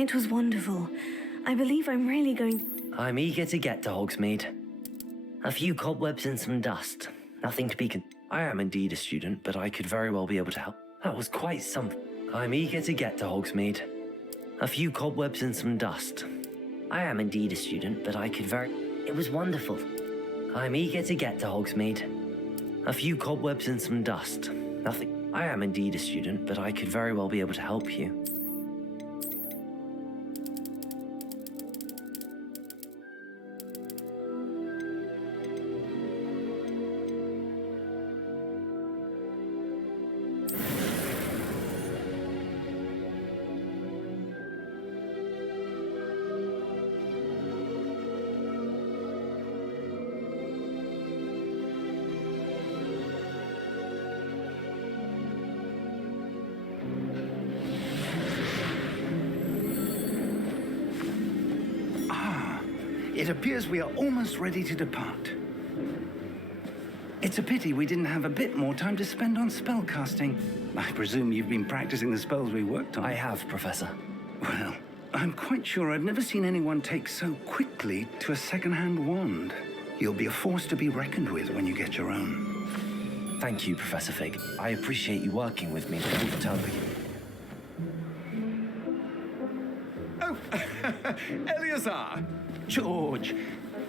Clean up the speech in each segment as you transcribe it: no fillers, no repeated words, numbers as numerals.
It was wonderful. I believe I'm really going... I'm eager to get to Hogsmeade. A few cobwebs and some dust. Nothing to be I am indeed a student, but I could very well be able to help. That was quite something. I'm eager to get to Hogsmeade. A few cobwebs and some dust. I am indeed a student, but I could very... It was wonderful. I'm eager to get to Hogsmeade. A few cobwebs and some dust. Nothing. I am indeed a student, but I could very well be able to help you. It appears we are almost ready to depart. It's a pity we didn't have a bit more time to spend on spellcasting. I presume you've been practicing the spells we worked on. I have, Professor. Well, I'm quite sure I've never seen anyone take so quickly to a second-hand wand. You'll be a force to be reckoned with when you get your own. Thank you, Professor Fig. I appreciate you working with me before the term begins. Oh, Eleazar! George,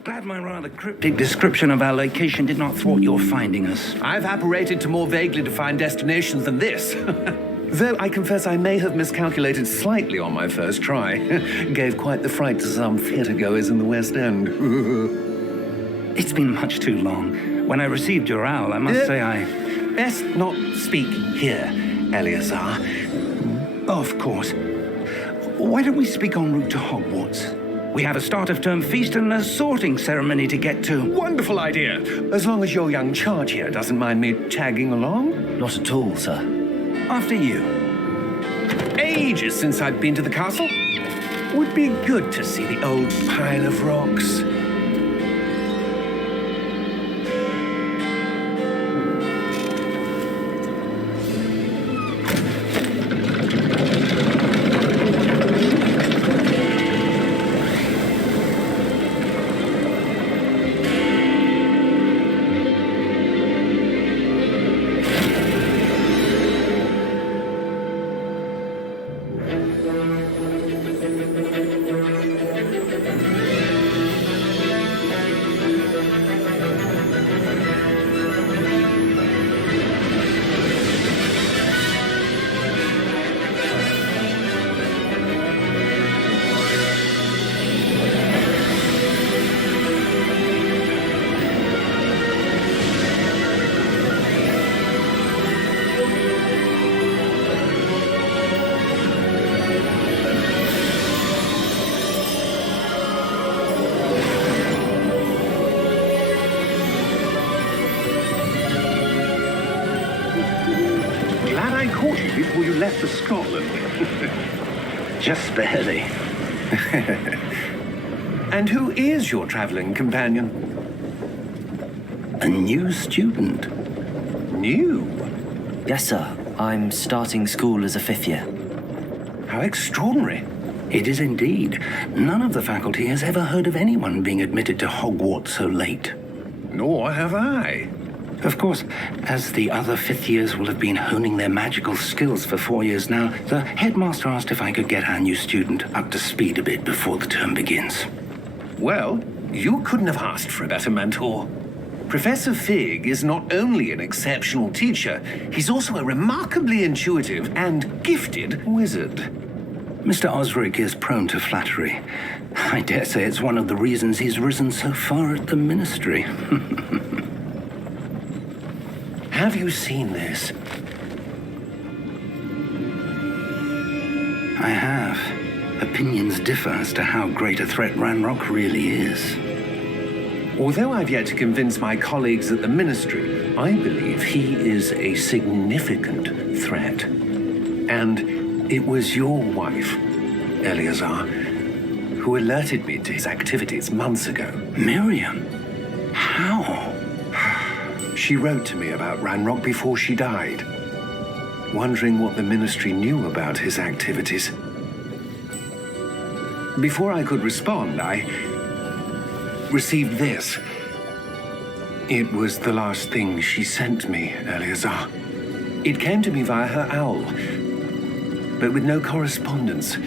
glad my rather cryptic description of our location did not thwart your finding us. I've apparated to more vaguely defined destinations than this. Though I confess I may have miscalculated slightly on my first try. Gave quite the fright to some theatre-goers in the West End. It's been much too long. When I received your owl, I must say I... Best not speak here, Eleazar. Of course. Why don't we speak en route to Hogwarts? We have a start-of-term feast and a sorting ceremony to get to. Wonderful idea. As long as your young charge here doesn't mind me tagging along. Not at all, sir. After you. Ages since I've been to the castle. Would be good to see the old pile of rocks. Before you left for Scotland. Just barely. And who is your traveling companion? A new student. New? Yes, sir. I'm starting school as a 5th year. How extraordinary. It is indeed. None of the faculty has ever heard of anyone being admitted to Hogwarts so late. Nor have I. Of course, as the other 5th years will have been honing their magical skills for 4 years now, the headmaster asked if I could get our new student up to speed a bit before the term begins. Well, you couldn't have asked for a better mentor. Professor Fig is not only an exceptional teacher, he's also a remarkably intuitive and gifted wizard. Mr. Osric is prone to flattery. I dare say it's one of the reasons he's risen so far at the ministry. Have you seen this? I have. Opinions differ as to how great a threat Ranrock really is. Although I've yet to convince my colleagues at the Ministry, I believe he is a significant threat. And it was your wife, Eleazar, who alerted me to his activities months ago. Miriam? How? She wrote to me about Ranrock before she died, wondering what the Ministry knew about his activities. before I could respond, I received this. It was the last thing she sent me, Eleazar. It came to me via her owl, but with no correspondence.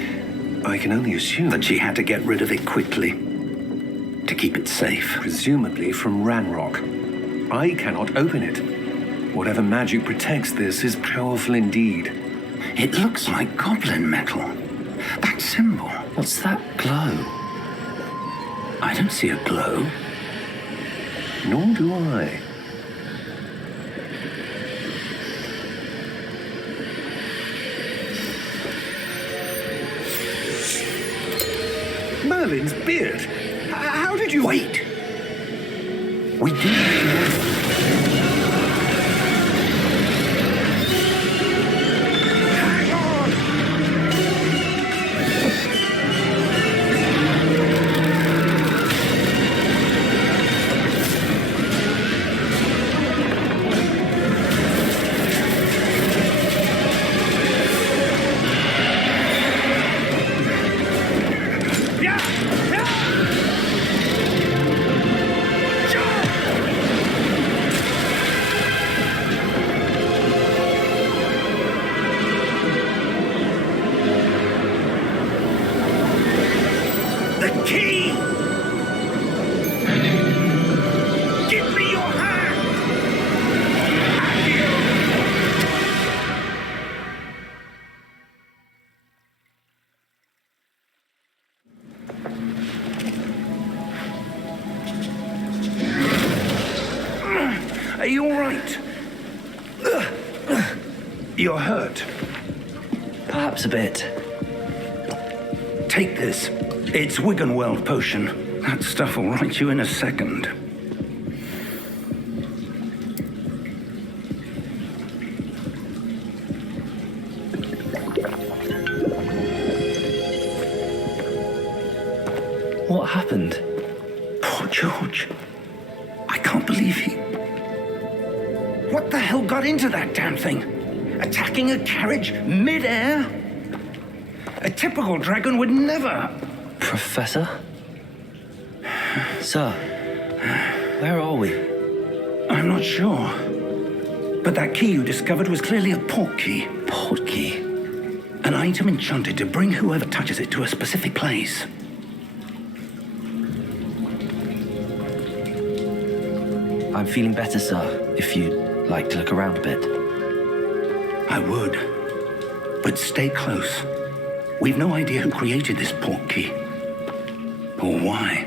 I can only assume That she had to get rid of it quickly to keep it safe. presumably from Ranrock. I cannot open it. Whatever magic protects this is powerful indeed. It looks like goblin metal. That symbol. What's that glow? I don't see a glow. Nor do I. Merlin's beard. How did you... Wait! We didn't... Hang on! The key! Give me your hand! Are you all right? You're hurt. Perhaps a bit. Take this. It's Wiggenweld potion. That stuff will right you in a second. What happened? Poor George. I can't believe he... What the hell got into that damn thing? Attacking a carriage mid-air? A typical dragon would never... Professor? Sir, where are we? I'm not sure. But that key you discovered was clearly a port key. Port key? An item enchanted to bring whoever touches it to a specific place. I'm feeling better, sir, if you'd like to look around a bit. I would. But stay close. We've no idea who created this port key. Or why.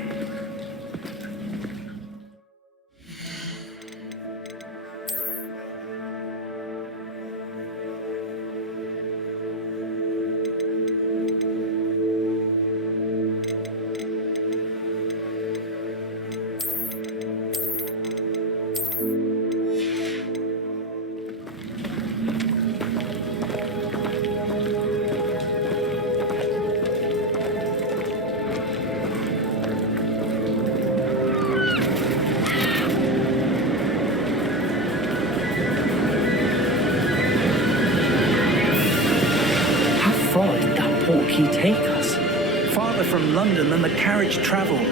How far did that port key take us? Farther from London than the carriage travelled.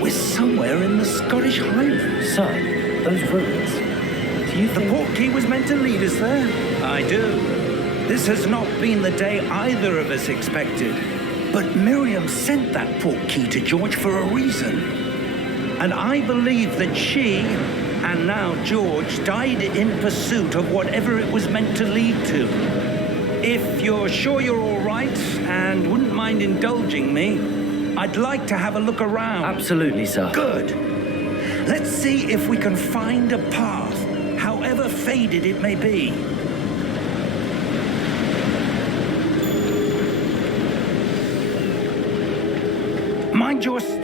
We're somewhere in the Scottish Highlands. Sir, those ruins. Do you The think... port key was meant to lead us there? I do. This has not been the day either of us expected. But Miriam sent that port key to George for a reason. And I believe that she, and now George, died in pursuit of whatever it was meant to lead to. If you're sure you're all right and wouldn't mind indulging me, I'd like to have a look around. Absolutely, sir. Good. Let's see if we can find a path, however faded it may be. Mind your step.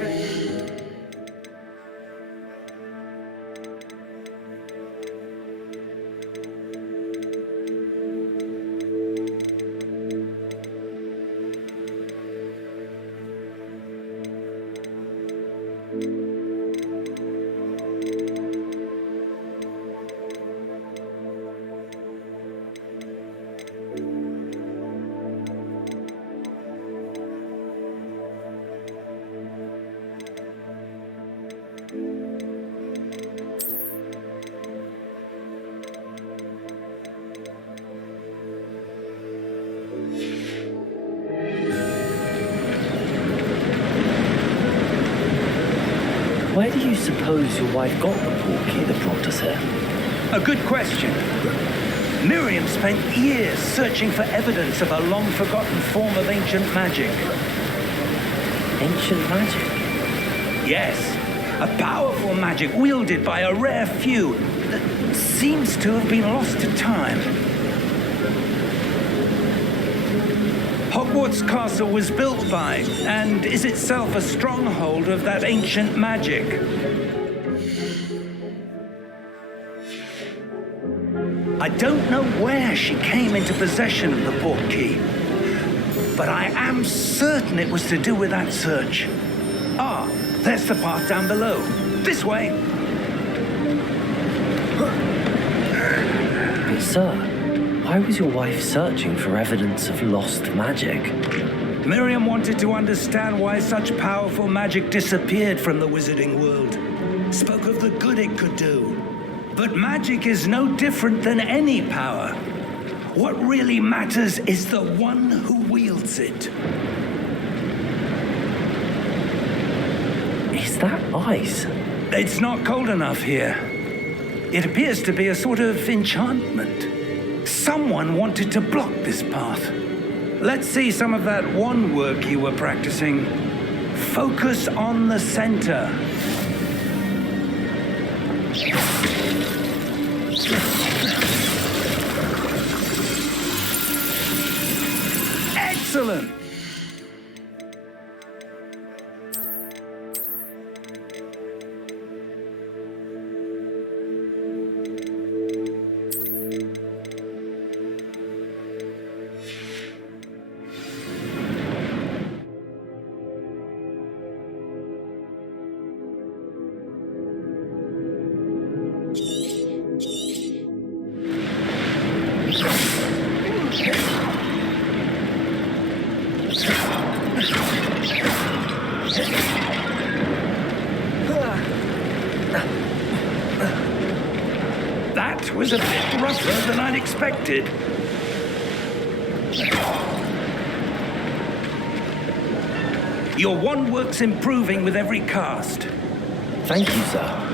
Where do you suppose your wife got the portkey that brought us here? A good question. Miriam spent years searching for evidence of a long-forgotten form of ancient magic. Ancient magic? Yes, a powerful magic wielded by a rare few that seems to have been lost to time. Hogwarts Castle was built by, and is itself a stronghold of that ancient magic. I don't know where she came into possession of the portkey, but I am certain it was to do with that search. Ah, there's the path down below. This way. But sir, why was your wife searching for evidence of lost magic? Miriam wanted to understand why such powerful magic disappeared from the wizarding world. Spoke of the good it could do. But magic is no different than any power. What really matters is the one who wields it. Is that ice? It's not cold enough here. It appears to be a sort of enchantment. Someone wanted to block this path. Let's see some of that wand work you were practicing. Focus on the center. Excellent! That was a bit rougher than I'd expected. Your wand work's improving with every cast. Thank you, sir.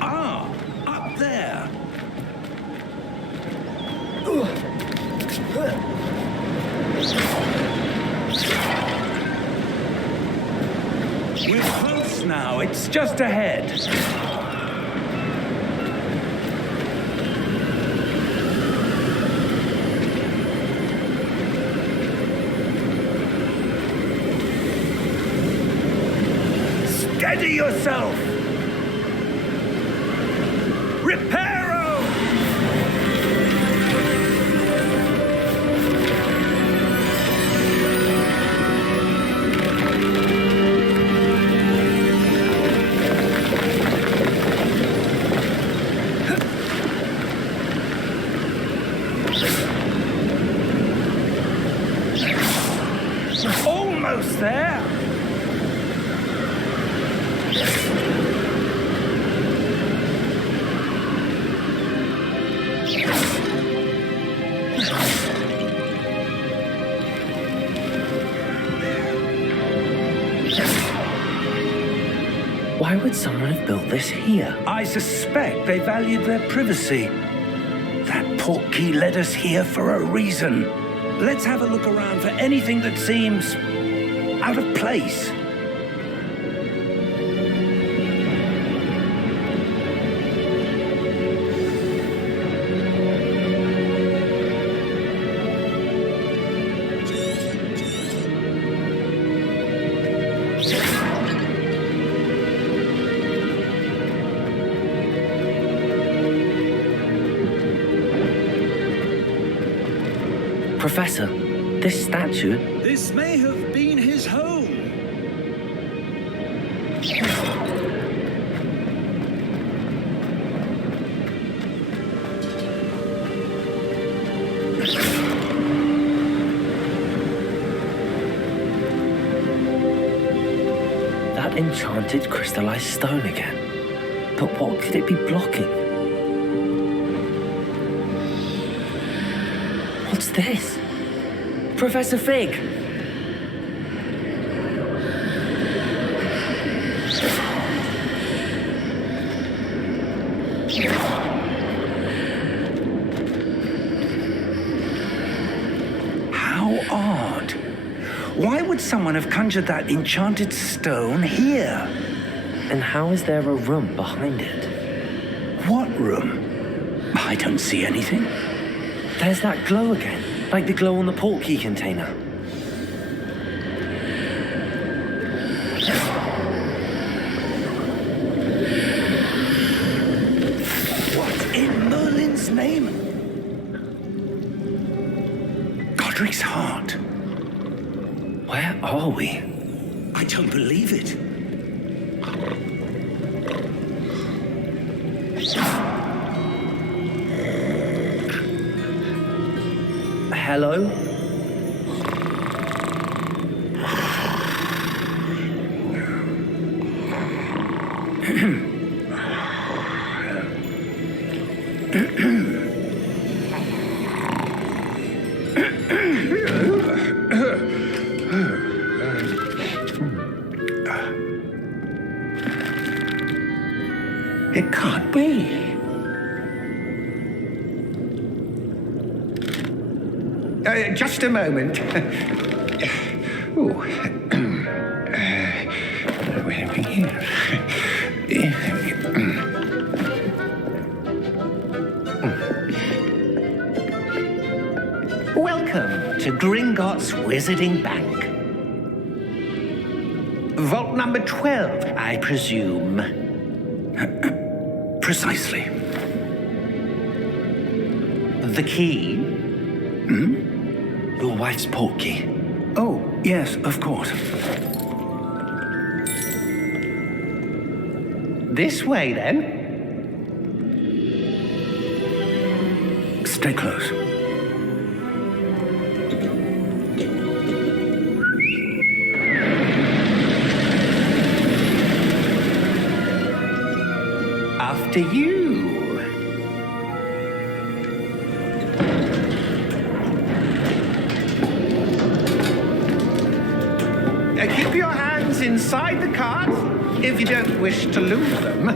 Ah, up there. We're close now. It's just ahead. Steady yourself! Reparo! Almost there! Why would someone have built this here? I suspect they valued their privacy. That portkey led us here for a reason. Let's have a look around for anything that seems out of place. Professor, this statue... This may have been his home. That enchanted crystallized stone again. But what could it be blocking? What's this? Professor Fig! How odd. Why would someone have conjured that enchanted stone here? And how is there a room behind it? What room? I don't see anything. There's that glow again, like the glow on the portkey container. What in Merlin's name? Godric's heart. Where are we? I don't believe it. Hello? It can't be. Just a moment. Oh. Where are we here? Welcome to Gringotts Wizarding Bank. Vault number 12, I presume. Precisely. The key? Your wife's portkey. Oh, yes, of course. This way, then. Stay close. After you. Keep your hands inside the cart if you don't wish to lose them.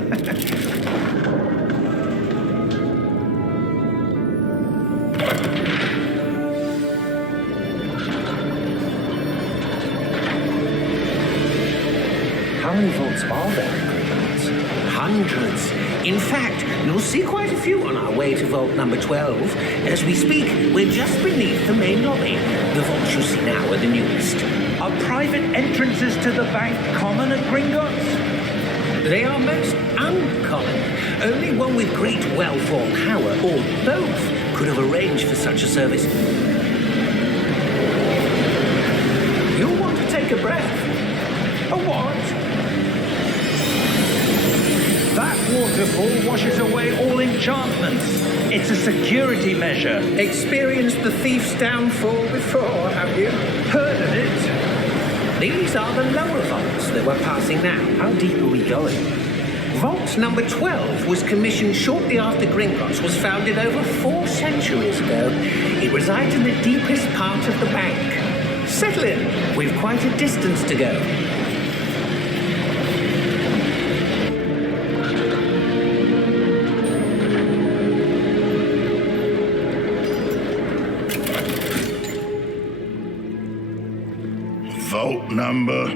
How many vaults are there in Gringotts? Hundreds. In fact, you'll see quite a few on our way to vault number 12. As we speak, we're just beneath the main lobby. The vaults you see now are the newest. Are private entrances to the bank common at Gringotts? They are most uncommon. Only one with great wealth or power, or both, could have arranged for such a service. You'll want to take a breath. A what? That waterfall washes away all enchantments. It's a security measure. Experienced the thief's downfall before, have you? Heard of it? These are the lower vaults that we're passing now. How deep are we going? Vault number 12 was commissioned shortly after Gringotts was founded over 4 centuries ago. It resides in the deepest part of the bank. Settle in. We've quite a distance to go. Vault number.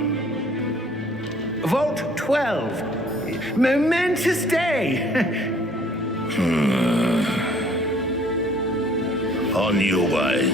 Vault 12. Momentous day. On your way.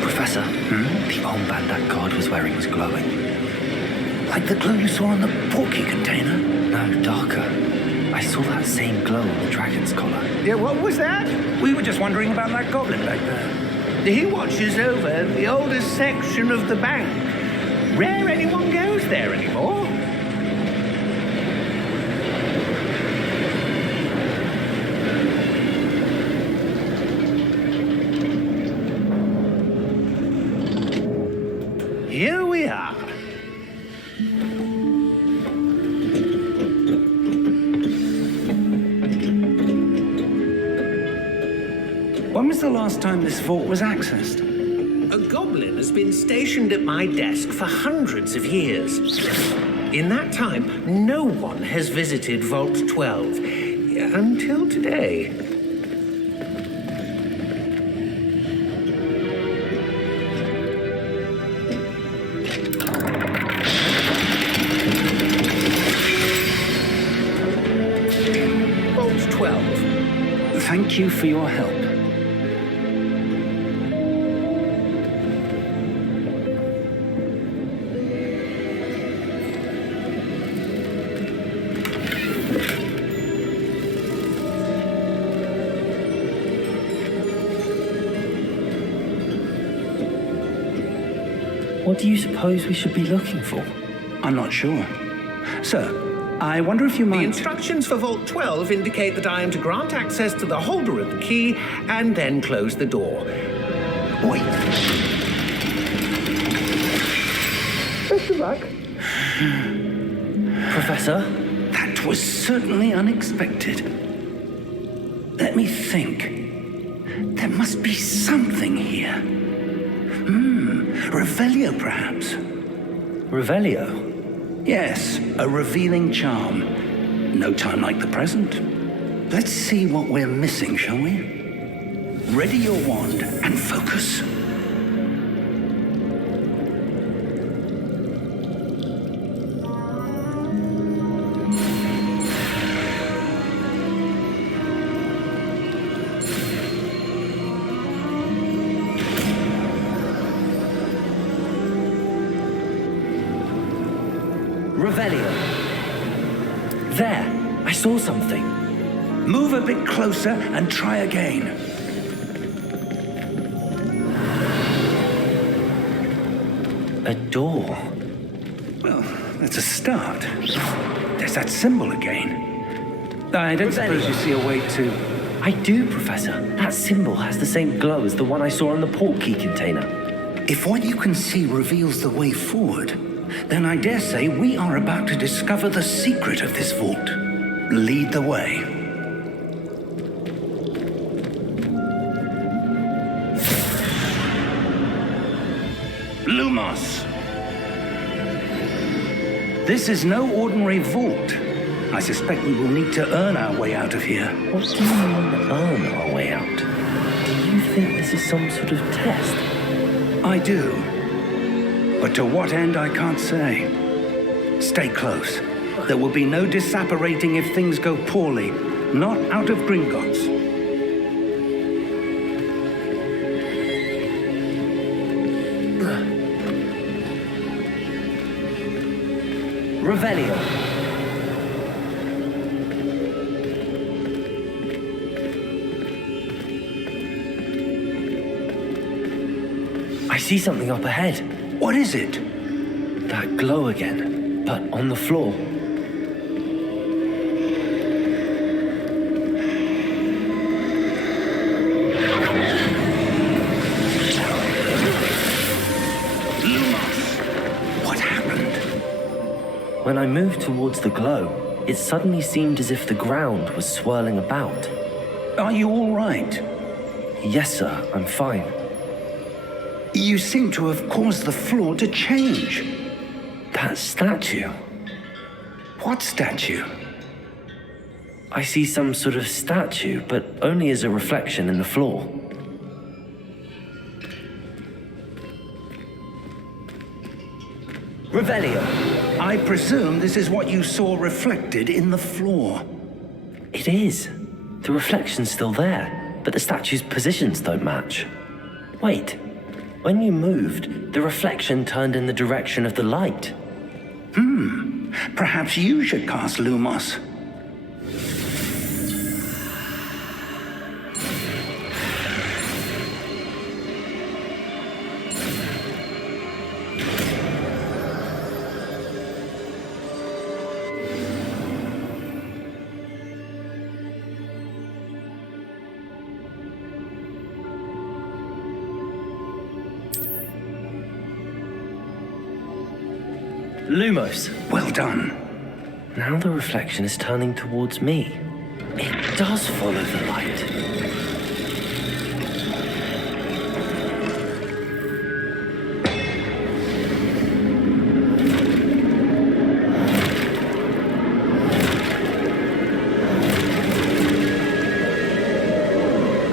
Professor, the armband that guard was wearing was glowing. Like the glow you saw on the portkey container? No, darker. I saw that same glow on the dragon's collar. Yeah, what was that? We were just wondering about that goblin back there. He watches over the oldest section of the bank. Rare anyone goes there anymore. here we are. When was the last time this vault was accessed? A goblin has been stationed at my desk for hundreds of years. In that time, no one has visited Vault 12 until today. Vault 12. Thank you for your help. What do you suppose we should be looking for? I'm not sure. Sir, I wonder if you The might... instructions for Vault 12 indicate that I am to grant access to the holder of the key and then close the door. Wait. Best of luck. Professor? That was certainly unexpected. Let me think. There must be something here. Revelio, perhaps. Revelio? Yes, a revealing charm. No time like the present. Let's see what we're missing, shall we? Ready your wand and focus. Revelio. There, I saw something. Move a bit closer and try again. A door. Well, that's a start. There's that symbol again. I don't suppose you see a way to... I do, Professor. That symbol has the same glow as the one I saw on the port key container. If what you can see reveals the way forward, then I dare say we are about to discover the secret of this vault. Lead the way. Lumos! This is no ordinary vault. I suspect we will need to earn our way out of here. What do you mean, earn our way out? Do you think this is some sort of test? I do. But to what end, I can't say. Stay close. There will be no disapparating if things go poorly. Not out of Gringotts. Revelio. I see something up ahead. What is it? That glow again, but on the floor. What happened? When I moved towards the glow, it suddenly seemed as if the ground was swirling about. Are you all right? Yes, sir, I'm fine. You seem to have caused the floor to change. That statue. What statue? I see some sort of statue, but only as a reflection in the floor. Revelio. I presume this is what you saw reflected in the floor. It is. The reflection's still there, but the statue's positions don't match. Wait. When you moved, the reflection turned in the direction of the light. Perhaps you should cast Lumos. Lumos. Well done. Now the reflection is turning towards me. It does follow the light.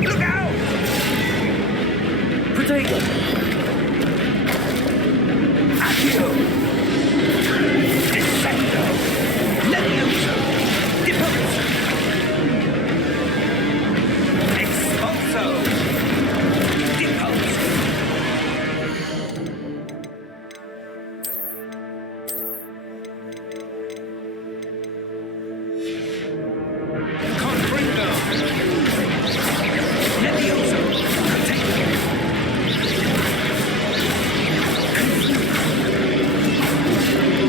Look out! Protego! Accio! Descendo! Levioso! Deposo! Expulso! Deposo! Confringo! Levioso! Protego!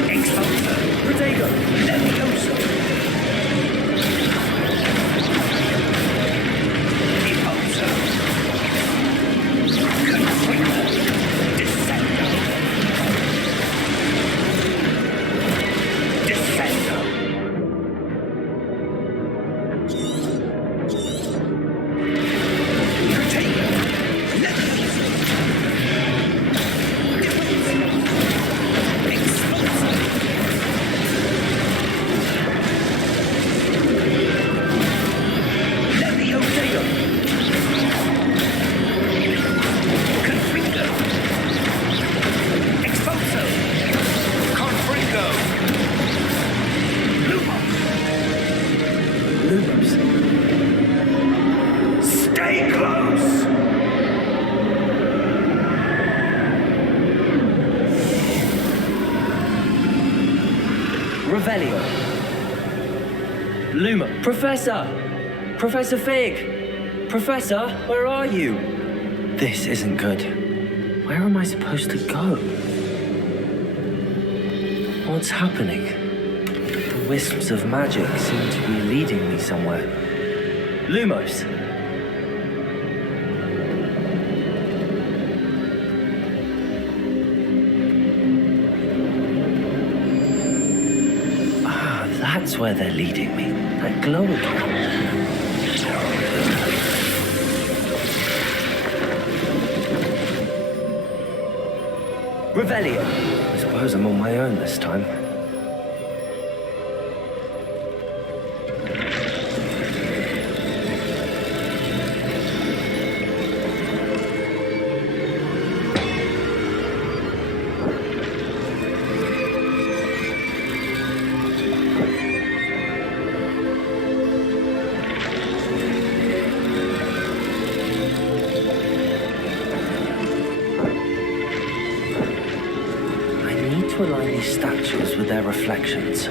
Expulso! Protego! Levioso! Deposo! Confringo! Descendo! Descendo! Protego! Levioso! Deposo! Expulso! Levioso! Confringo! Expulso! Confringo! Lumos! Lumos. Stay close! Revelio. Luma. Professor! Professor Fig! Professor, where are you? This isn't good. Where am I supposed to go? What's happening? The wisps of magic seem to be leading me somewhere. Lumos! Ah, that's where they're leading me. That glow again. Revelio. I suppose I'm on my own this time. To align these statues with their reflections.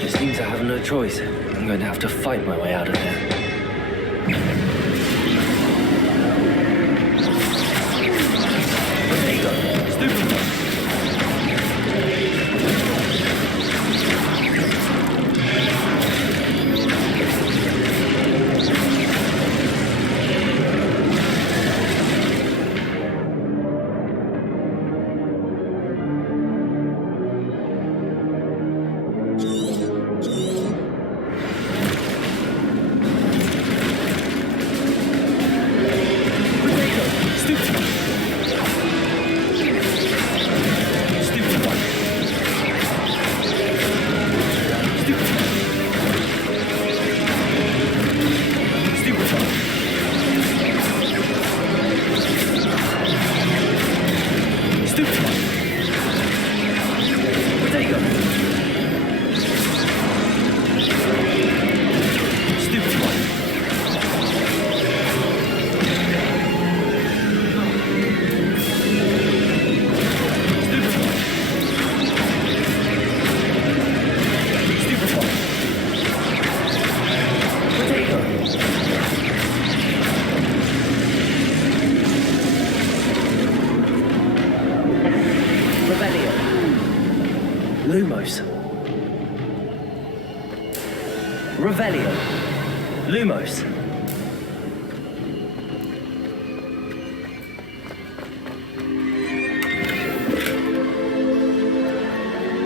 I seem to have no choice. I'm going to have to fight my way out of here. Protego! Stupid! Lumos. Revelio. Lumos.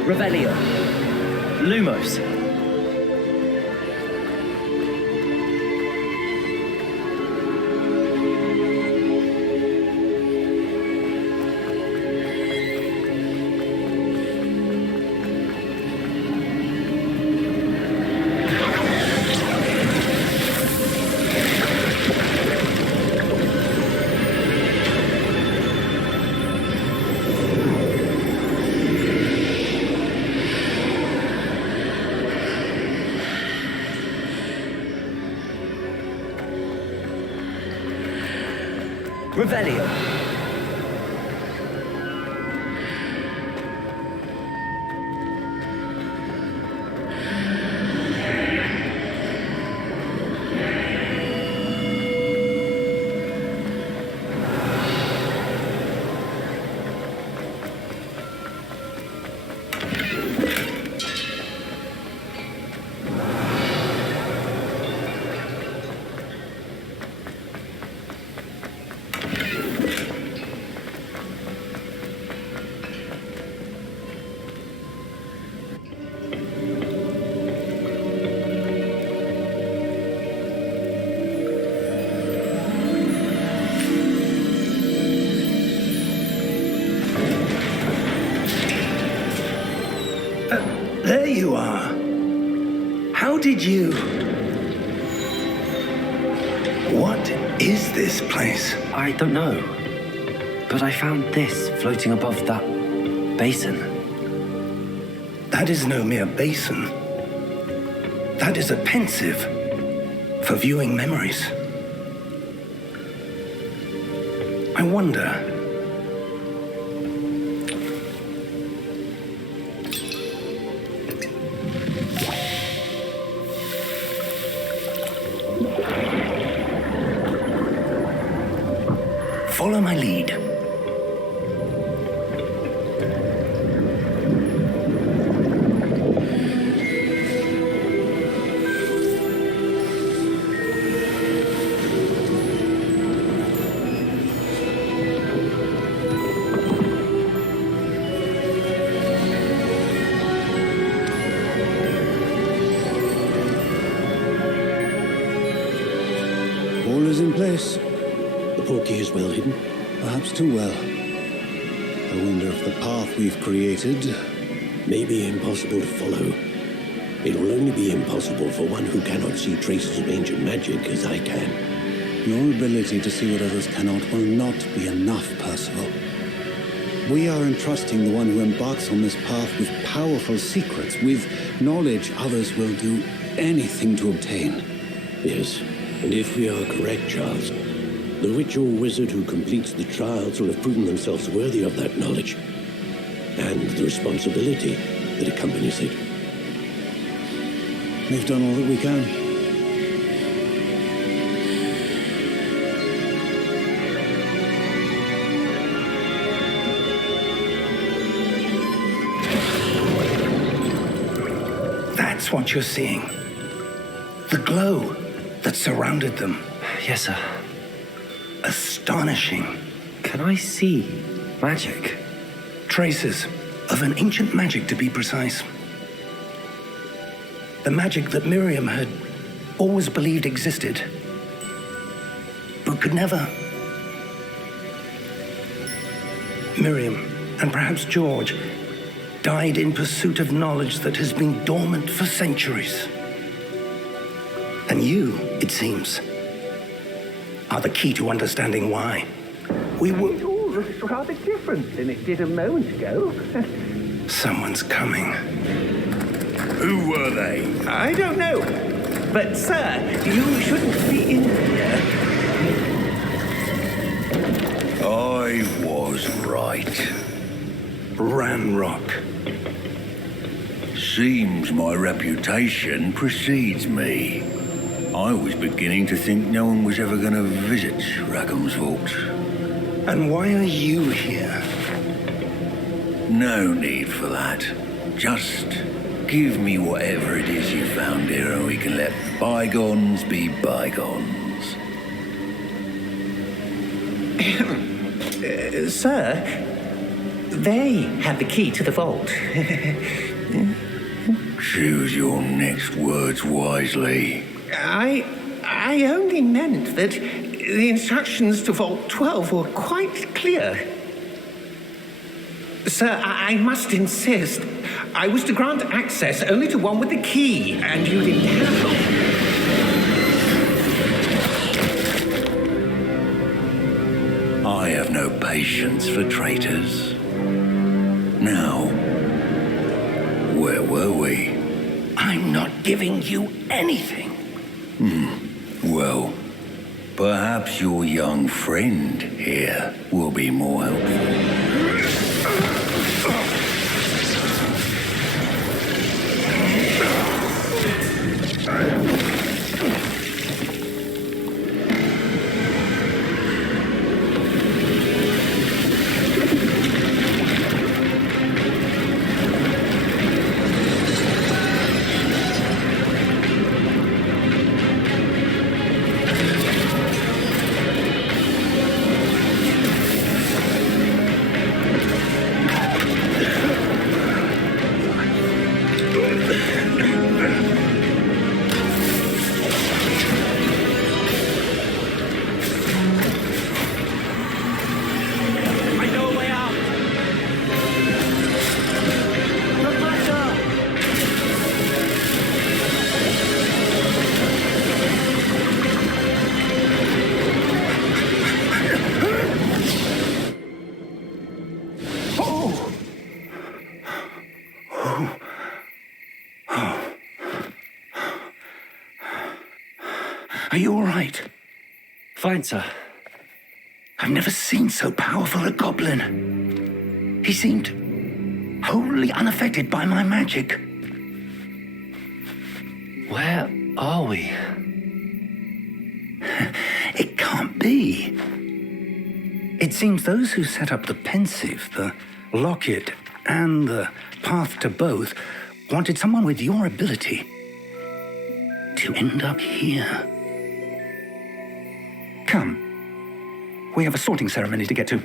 Revelio. Lumos. Revelio. There you are. How did you... What is this place? I don't know. But I found this floating above that basin. That is no mere basin. That is a pensive for viewing memories. I wonder... Follow my lead. All is in place. The portkey is well hidden, perhaps too well. I wonder if the path we've created may be impossible to follow. It will only be impossible for one who cannot see traces of ancient magic as I can. Your ability to see what others cannot will not be enough, Percival. We are entrusting the one who embarks on this path with powerful secrets, with knowledge others will do anything to obtain. Yes, and if we are correct, Charles, the witch or wizard who completes the trials will have proven themselves worthy of that knowledge and the responsibility that accompanies it. We've done all that we can. That's what you're seeing. The glow that surrounded them. Yes, sir. Astonishing. Can I see magic? Traces of an ancient magic, to be precise. The magic that Miriam had always believed existed, but could never. Miriam, and perhaps George, died in pursuit of knowledge that has been dormant for centuries. And you, it seems, are the key to understanding why. It all looks rather different than it did a moment ago. Someone's coming. Who were they? I don't know. But, sir, you shouldn't be in here. I was right. Ranrock. Seems my reputation precedes me. I was beginning to think no one was ever going to visit Rackham's Vault. And why are you here? No need for that. Just give me whatever it is you found here and we can let bygones be bygones. Sir, They had the key to the vault. Choose your next words wisely. I only meant that the instructions to Vault 12 were quite clear. Sir, I must insist. I was to grant access only to one with the key, and you didn't have them. I have no patience for traitors. Now, where were we? I'm not giving you anything. Well, perhaps your young friend here will be more helpful. Are you all right? Fine, sir. I've never seen so powerful a goblin. He seemed wholly unaffected by my magic. Where are we? It can't be. It seems those who set up the pensive, the locket, and the path to both wanted someone with your ability to end up here. Come. We have a sorting ceremony to get to.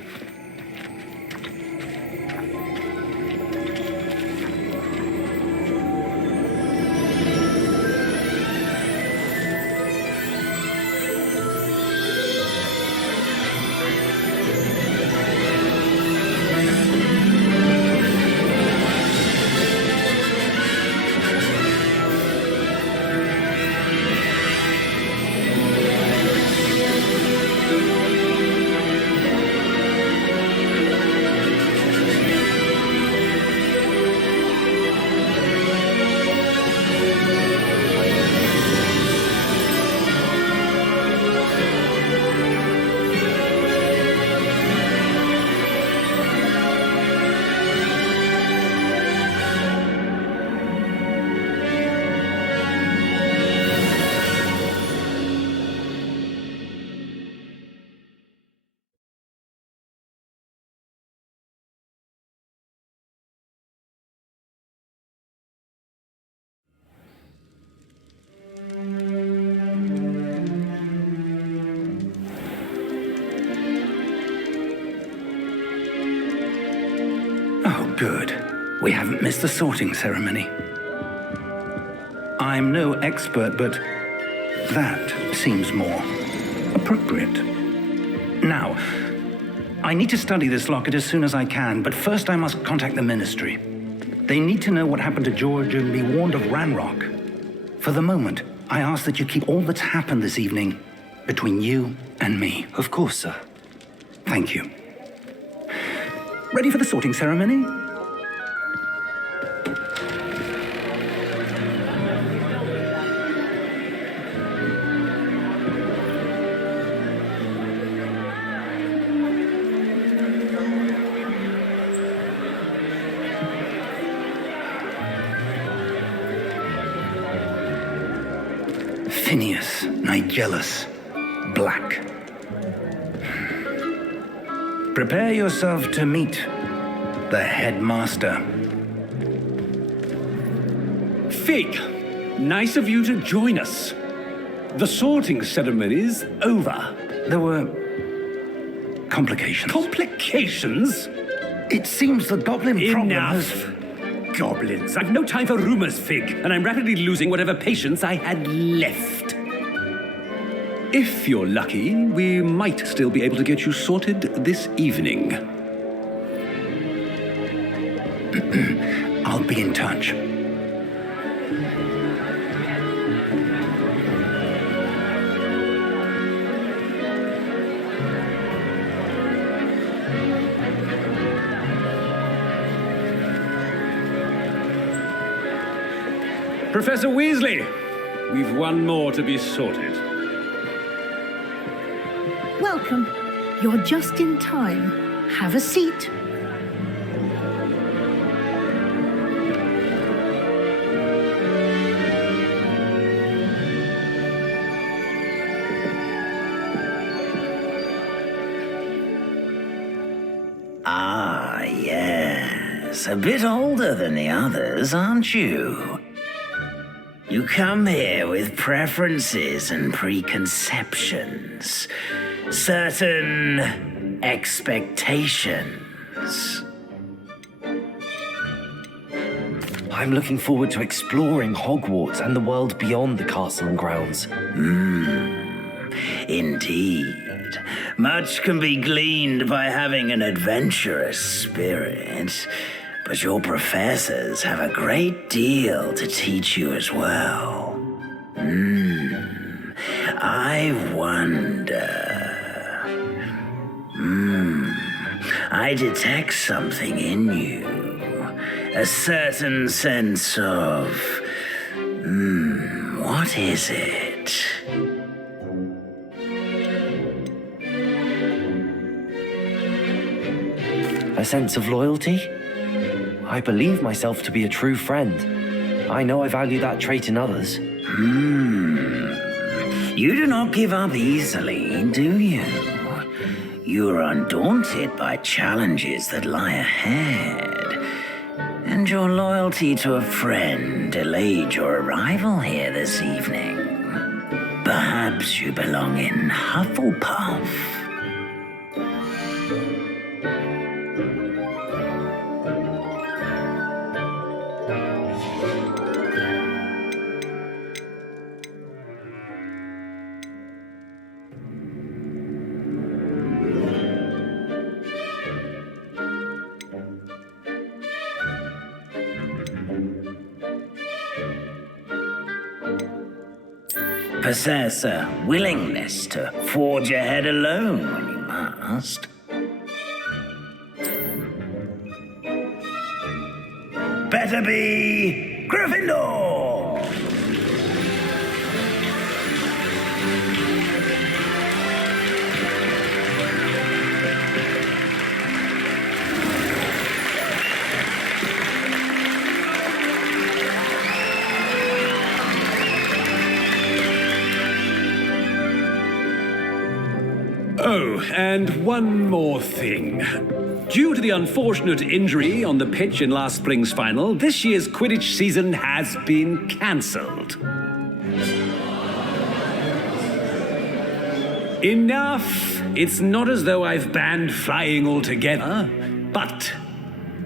Good. We haven't missed the sorting ceremony. I'm no expert, but that seems more appropriate. Now, I need to study this locket as soon as I can, but first I must contact the Ministry. They need to know what happened to George and be warned of Ranrock. For the moment, I ask that you keep all that's happened this evening between you and me. Of course, sir. Thank you. Ready for the sorting ceremony? Phineas, Nigellus, Black. Prepare yourself to meet the headmaster. Fig, nice of you to join us. The sorting ceremony's over. There were complications. Complications? It seems the goblin problem has... Enough! Goblins. I've no time for rumors, Fig, and I'm rapidly losing whatever patience I had left. If you're lucky, we might still be able to get you sorted this evening. I'll be in touch. Professor Weasley, we've one more to be sorted. Welcome. You're just in time. Have a seat. Ah, yes. A bit older than the others, aren't you? You come here with preferences and preconceptions. Certain expectations. I'm looking forward to exploring Hogwarts and the world beyond the castle and grounds. Indeed. Much can be gleaned by having an adventurous spirit, but your professors have a great deal to teach you as well. I wonder... I detect something in you. A certain sense of... what is it? A sense of loyalty? I believe myself to be a true friend. I know I value that trait in others. You do not give up easily, do you? You are undaunted by challenges that lie ahead. And your loyalty to a friend delayed your arrival here this evening. Perhaps you belong in Hufflepuff. Possess a willingness to forge ahead alone when you must. Better be Gryffindor! Oh, and one more thing. Due to the unfortunate injury on the pitch in last spring's final, this year's Quidditch season has been cancelled. Enough! It's not as though I've banned flying altogether, but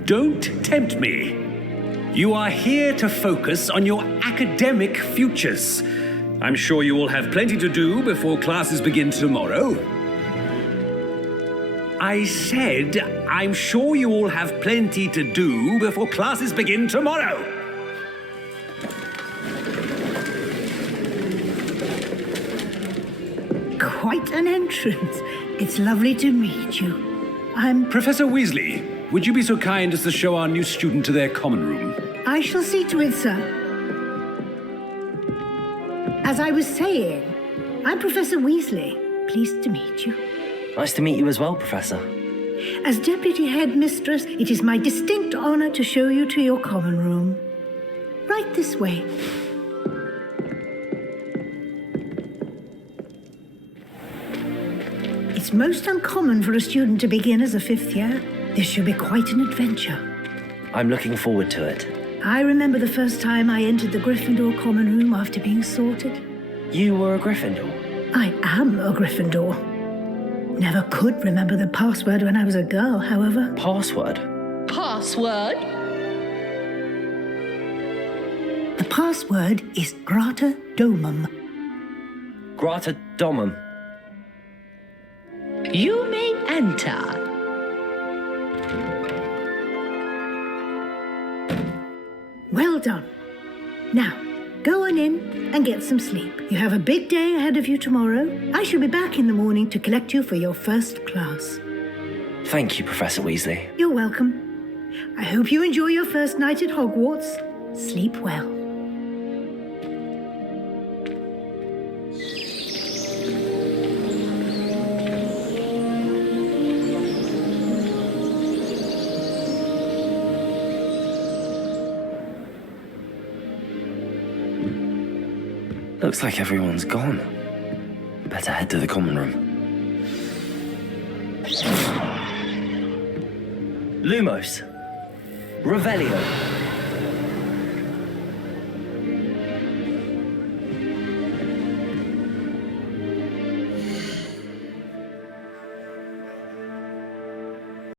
don't tempt me. You are here to focus on your academic futures. I'm sure you will have plenty to do before classes begin tomorrow. I said, I'm sure you all have plenty to do before classes begin tomorrow. Quite an entrance. It's lovely to meet you. I'm... Professor Weasley, would you be so kind as to show our new student to their common room? I shall see to it, sir. As I was saying, I'm Professor Weasley. Pleased to meet you. Nice to meet you as well, Professor. As Deputy Headmistress, it is my distinct honor to show you to your common room. Right this way. It's most uncommon for a student to begin as a fifth year. This should be quite an adventure. I'm looking forward to it. I remember the first time I entered the Gryffindor common room after being sorted. You were a Gryffindor? I am a Gryffindor. Never could remember the password when I was a girl, however. Password? password? The password is Grata Domum. Grata Domum. You may enter. Well done. Now, go on in and get some sleep. You have a big day ahead of you tomorrow. I shall be back in the morning to collect you for your first class. Thank you, Professor Weasley. You're welcome. I hope you enjoy your first night at Hogwarts. Sleep well. Looks like everyone's gone. Better head to the common room. Lumos. Revelio.